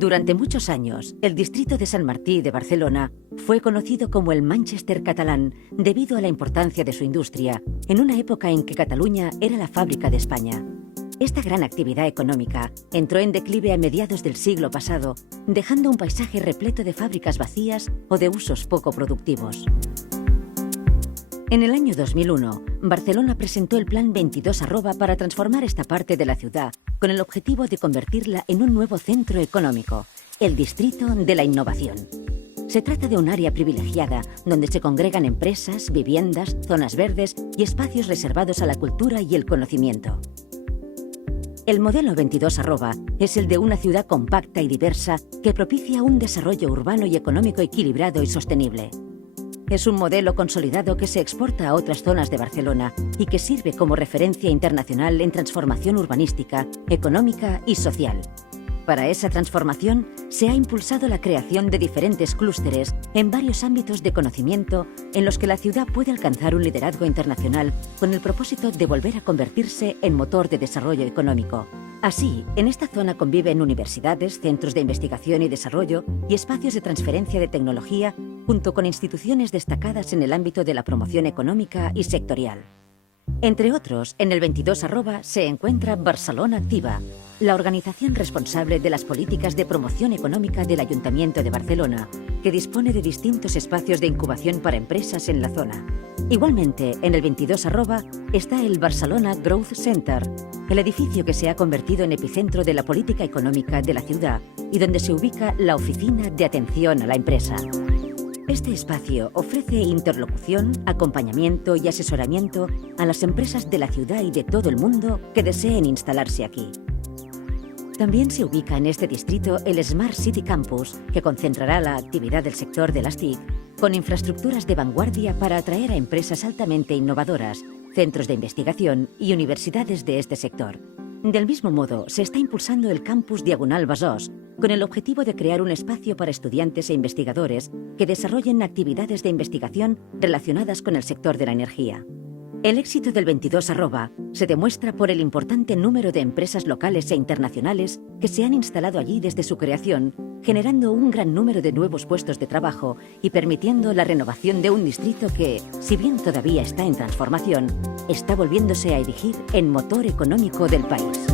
Durante muchos años, el distrito de Sant Martí de Barcelona fue conocido como el Manchester catalán debido a la importancia de su industria, en una época en que Cataluña era la fábrica de España. Esta gran actividad económica entró en declive a mediados del siglo pasado, dejando un paisaje repleto de fábricas vacías o de usos poco productivos. En el año 2001, Barcelona presentó el Plan 22@ para transformar esta parte de la ciudad con el objetivo de convertirla en un nuevo centro económico, el Distrito de la Innovación. Se trata de un área privilegiada donde se congregan empresas, viviendas, zonas verdes y espacios reservados a la cultura y el conocimiento. El modelo 22@ es el de una ciudad compacta y diversa que propicia un desarrollo urbano y económico equilibrado y sostenible. Es un modelo consolidado que se exporta a otras zonas de Barcelona y que sirve como referencia internacional en transformación urbanística, económica y social. Para esa transformación se ha impulsado la creación de diferentes clústeres en varios ámbitos de conocimiento en los que la ciudad puede alcanzar un liderazgo internacional con el propósito de volver a convertirse en motor de desarrollo económico. Así, en esta zona conviven universidades, centros de investigación y desarrollo y espacios de transferencia de tecnología, junto con instituciones destacadas en el ámbito de la promoción económica y sectorial. Entre otros, en el 22@ se encuentra Barcelona Activa, la organización responsable de las políticas de promoción económica del Ayuntamiento de Barcelona, que dispone de distintos espacios de incubación para empresas en la zona. Igualmente, en el 22@ está el Barcelona Growth Center, el edificio que se ha convertido en epicentro de la política económica de la ciudad y donde se ubica la Oficina de Atención a la Empresa. Este espacio ofrece interlocución, acompañamiento y asesoramiento a las empresas de la ciudad y de todo el mundo que deseen instalarse aquí. También se ubica en este distrito el Smart City Campus, que concentrará la actividad del sector de las TIC, con infraestructuras de vanguardia para atraer a empresas altamente innovadoras, centros de investigación y universidades de este sector. Del mismo modo, se está impulsando el Campus Diagonal Besòs, con el objetivo de crear un espacio para estudiantes e investigadores que desarrollen actividades de investigación relacionadas con el sector de la energía. El éxito del 22@ se demuestra por el importante número de empresas locales e internacionales que se han instalado allí desde su creación, generando un gran número de nuevos puestos de trabajo y permitiendo la renovación de un distrito que, si bien todavía está en transformación, está volviéndose a erigir en motor económico del país.